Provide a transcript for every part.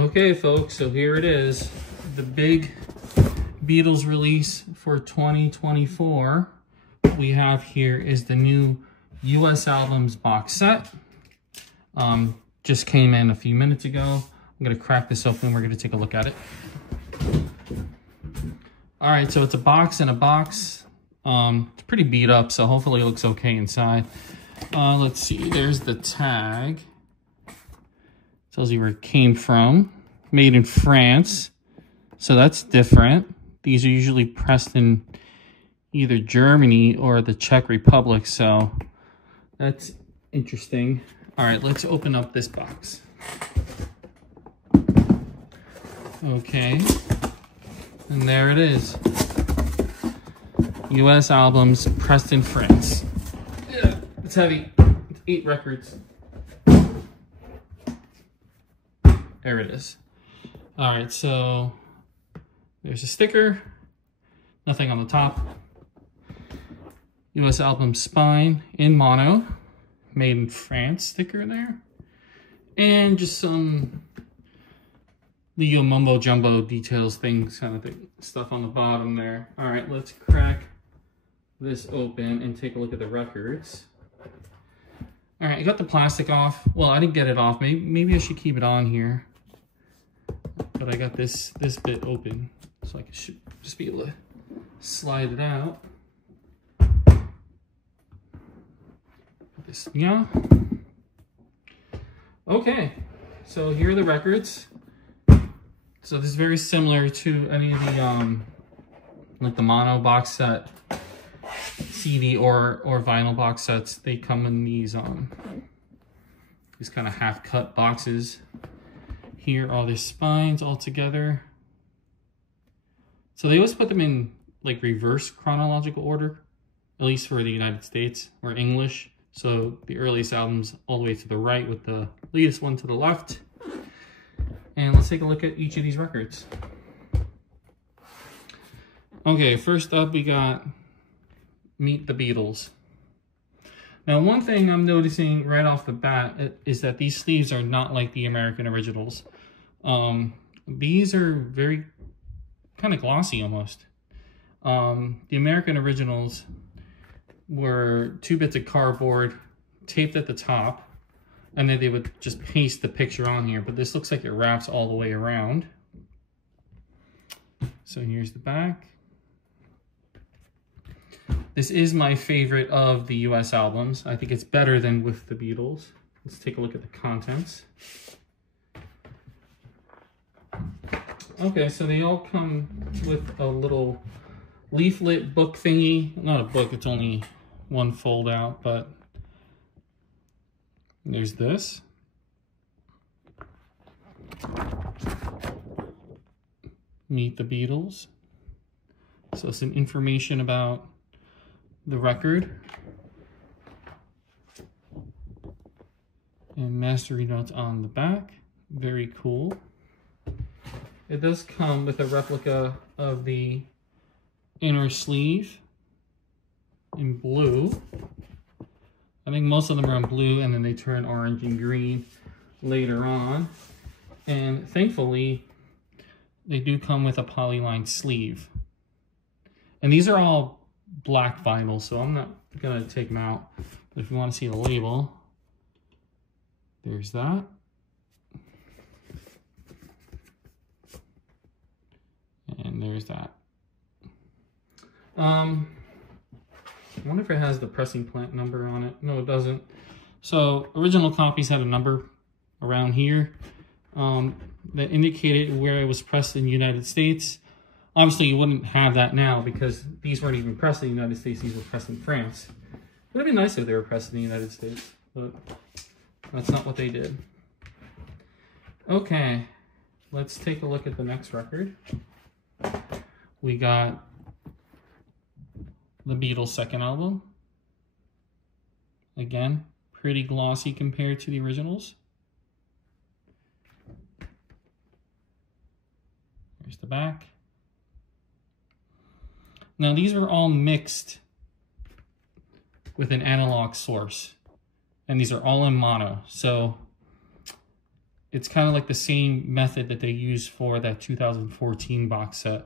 Okay, folks, so here it is. The big Beatles release for 2024. What we have here is the new US Albums box set. Just came in a few minutes ago. I'm gonna crack this open. We're gonna take a look at it. All right, so it's a box in a box. It's pretty beat up, so hopefully it looks okay inside. Let's see, there's the tag. Tells you where it came from. Made in France, so that's different. These are usually pressed in either Germany or the Czech Republic, so that's interesting. All right, let's open up this box. Okay, and there it is. US Albums pressed in France. Yeah, it's heavy. It's 8 records. There it is. All right, so there's a sticker. Nothing on the top. US Album spine in mono. Made in France sticker there. And just some legal mumbo jumbo details, things, kind of thing, stuff on the bottom there. All right, let's crack this open and take a look at the records. All right, I got the plastic off. Well, I didn't get it off. Maybe I should keep it on here. But I got this bit open, so I should just be able to slide it out. Yeah. Okay, so here are the records. So this is very similar to any of the like the mono box set, CD or vinyl box sets. They come in these kind of half cut boxes. Here are the spines all together. So they always put them in like reverse chronological order, at least for the United States or English. So the earliest albums all the way to the right with the latest one to the left. And let's take a look at each of these records. Okay, first up we got Meet the Beatles. Now, one thing I'm noticing right off the bat is that these sleeves are not like the American originals. These are very kind of glossy almost. The American originals were 2 bits of cardboard taped at the top, and then they would just paste the picture on here, but this looks like it wraps all the way around. So here's the back. This is my favorite of the US albums. I think it's better than with the Beatles. Let's take a look at the contents. Okay, so they all come with a little leaflet book thingy. Not a book, it's only one fold out, but there's this. Meet the Beatles. So some information about the record. And mastery notes on the back. Very cool. It does come with a replica of the inner sleeve in blue. I think most of them are in blue, and then they turn orange and green later on. And thankfully, they do come with a polyline sleeve. And these are all black vinyl, so I'm not gonna take them out. But if you want to see the label, there's that. And there's that. I wonder if it has the pressing plant number on it. No, it doesn't. So original copies had a number around here that indicated where it was pressed in the United States. Obviously, you wouldn't have that now because these weren't even pressed in the United States. These were pressed in France. It would have been nice if they were pressed in the United States, but that's not what they did. Okay, let's take a look at the next record. We got the Beatles' second album. Again, pretty glossy compared to the originals. Here's the back. Now these are all mixed with an analog source, and these are all in mono. So it's kind of like the same method that they used for that 2014 box set,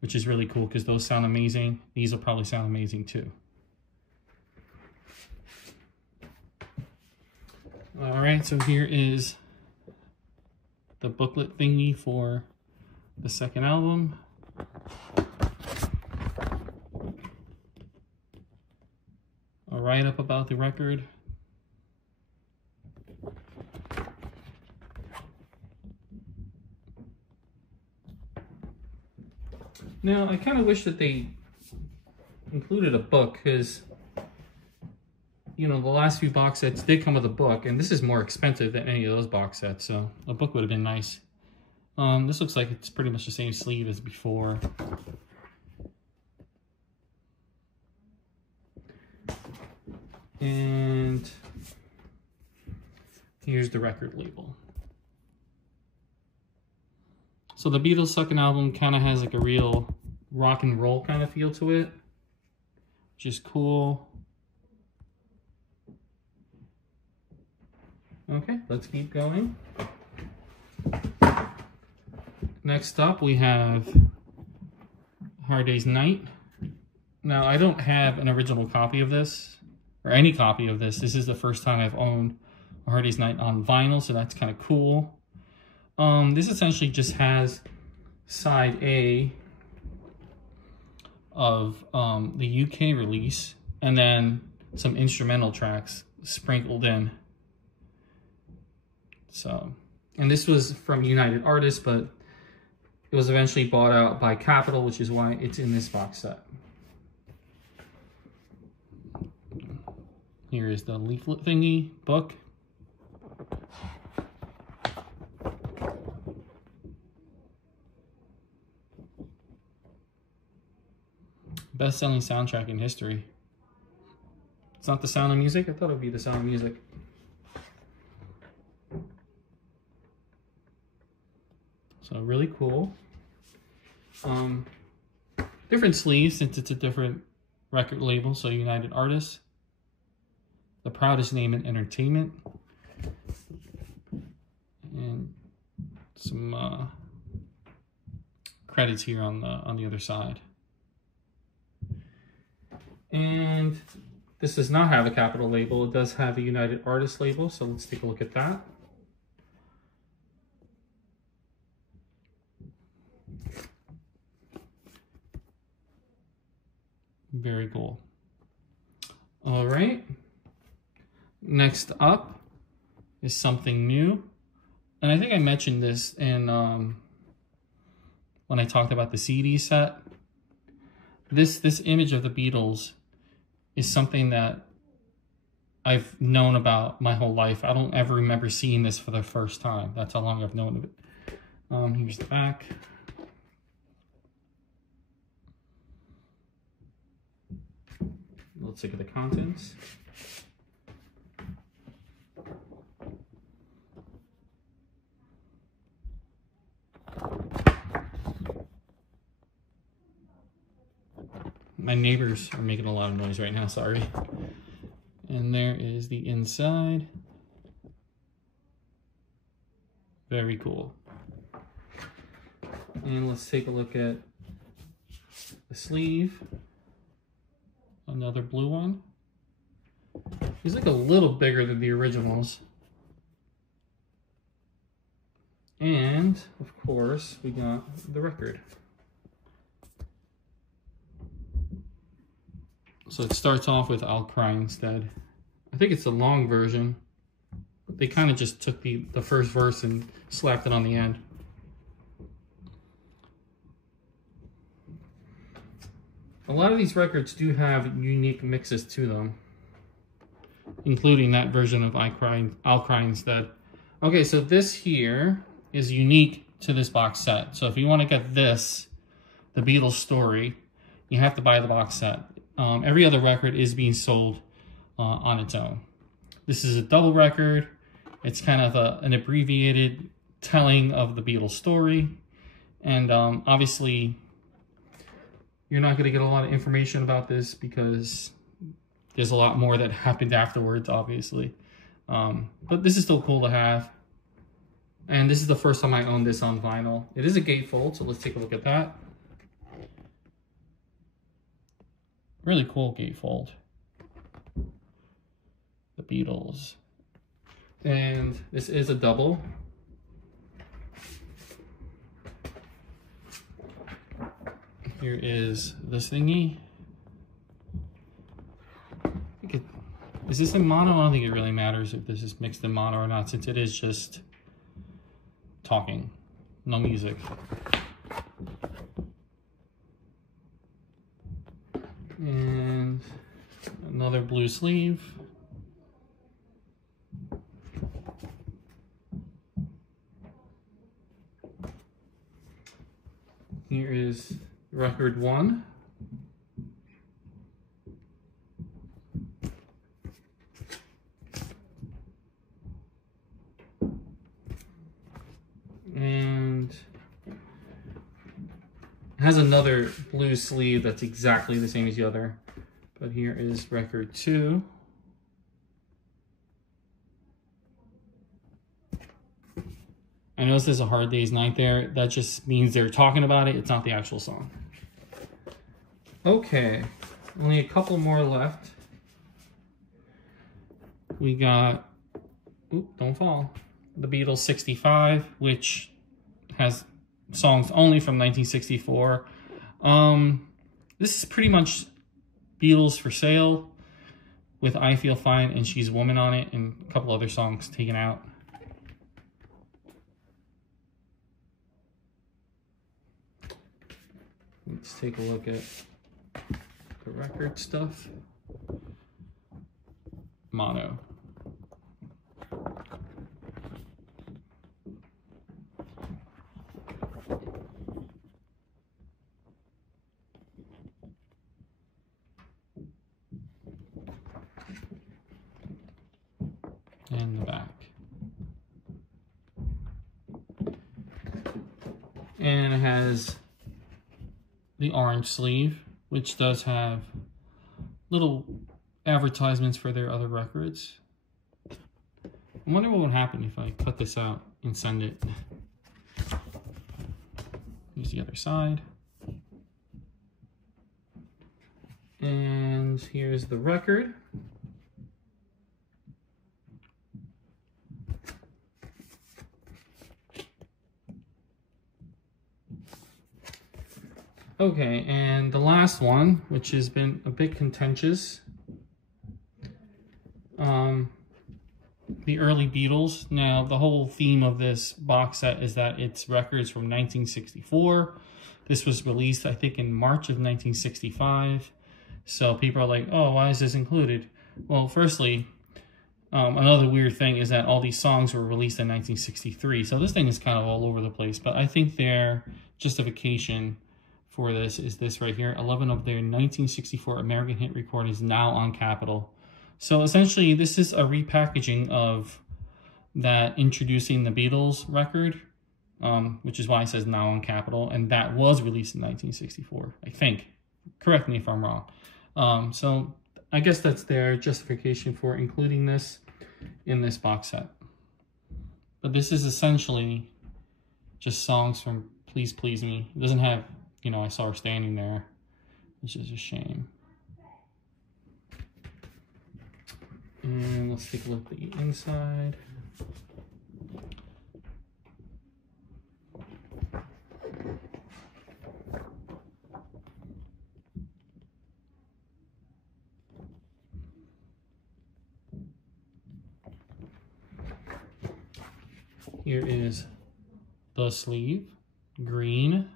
which is really cool because those sound amazing. These will probably sound amazing too. All right, so here is the booklet thingy for the second album. A write-up about the record. Now, I kind of wish that they included a book because, you know, the last few box sets did come with a book, and this is more expensive than any of those box sets, so a book would have been nice. This looks like it's pretty much the same sleeve as before. And here's the record label. So the Beatles' second album kind of has like a real rock and roll kind of feel to it, which is cool. Okay, let's keep going. Next up, we have Hard Day's Night. Now, I don't have an original copy of this, or any copy of this. This is the first time I've owned a Hard Day's Night on vinyl, so that's kind of cool. This essentially just has side A of the UK release, and then some instrumental tracks sprinkled in. So, and this was from United Artists, but it was eventually bought out by Capitol, which is why it's in this box set. Here is the leaflet thingy book. Best-selling soundtrack in history. It's not The Sound of Music? I thought it would be The Sound of Music. So really cool. Different sleeves since it's a different record label. So United Artists, the proudest name in entertainment, and some credits here on the other side. And this does not have a Capitol label. It does have a United Artists label. So let's take a look at that. Very cool. All right. Next up is something new. And I think I mentioned this in when I talked about the CD set. This image of the Beatles is something that I've known about my whole life. I don't ever remember seeing this for the first time. That's how long I've known of it. Here's the back. Let's look at the contents. My neighbors are making a lot of noise right now, sorry. And there is the inside. Very cool. And let's take a look at the sleeve. Another blue one. He's like a little bigger than the originals. And, of course, we got the record. So it starts off with I'll Cry Instead. I think it's the long version. But they kind of just took the first verse and slapped it on the end. A lot of these records do have unique mixes to them, including that version of I'll Cry Instead. Okay, so this here is unique to this box set. So if you want to get this, the Beatles story, you have to buy the box set. Every other record is being sold on its own. This is a double record. It's kind of an abbreviated telling of the Beatles story. And obviously, you're not going to get a lot of information about this because there's a lot more that happened afterwards, obviously. But this is still cool to have. And this is the first time I own this on vinyl. It is a gatefold, so let's take a look at that. Really cool gatefold. The Beatles. And this is a double. Here is this thingy. Is this in mono? I don't think it really matters if this is mixed in mono or not, since it is just talking, no music. And another blue sleeve. Here is record 1. And has another blue sleeve that's exactly the same as the other. But here is record 2. I know this is A Hard Day's Night there. That just means they're talking about it. It's not the actual song. Okay, only a couple more left. We got, oop, don't fall. The Beatles 65, which has songs only from 1964. This is pretty much Beatles for Sale with I Feel Fine and She's a Woman on it, and a couple other songs taken out. Let's take a look at the record stuff. Mono. And the back. And it has the orange sleeve, which does have little advertisements for their other records. I wonder what would happen if I cut this out and send it. Here's the other side. And here's the record. Okay, and the last one, which has been a bit contentious, the Early Beatles. Now, the whole theme of this box set is that it's records from 1964. This was released, I think, in March of 1965. So people are like, oh, why is this included? Well, firstly, another weird thing is that all these songs were released in 1963. So this thing is kind of all over the place. But I think their justification for this is this right here. 11 of their 1964 American hit recordings now on Capitol. So essentially, this is a repackaging of that introducing the Beatles record, which is why it says now on Capitol, and that was released in 1964, I think. Correct me if I'm wrong. So I guess that's their justification for including this in this box set. But this is essentially just songs from Please Please Me. It doesn't have, you know, I Saw Her Standing There, which is a shame. And let's take a look at the inside. Here is the sleeve, green.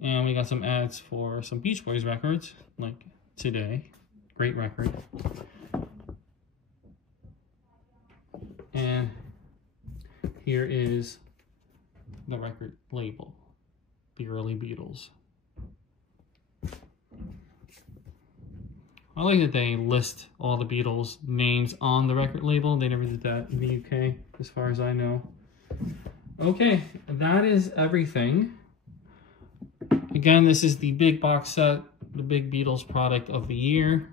And we got some ads for some Beach Boys records, like Today. Great record. And here is the record label, the Early Beatles. I like that they list all the Beatles names on the record label. They never did that in the UK, as far as I know. Okay, that is everything. Again, this is the big box set, the big Beatles product of the year.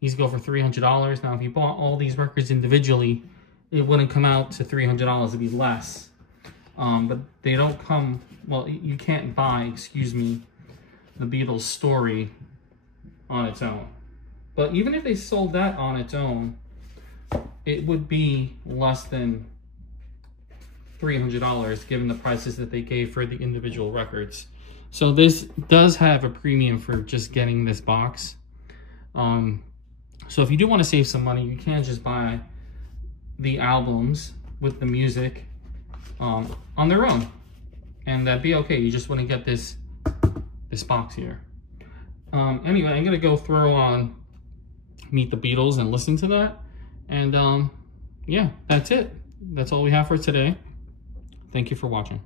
These go for $300. Now, if you bought all these records individually, it wouldn't come out to $300, it'd be less. But they don't come, well, you can't buy, excuse me, the Beatles story on its own. But even if they sold that on its own, it would be less than $300 given the prices that they gave for the individual records. So this does have a premium for just getting this box. So if you do want to save some money, you can just buy the albums with the music on their own, and that'd be okay. You just want to get this box here. Anyway, I'm gonna go throw on Meet the Beatles and listen to that, and yeah, that's it. That's all we have for today. Thank you for watching.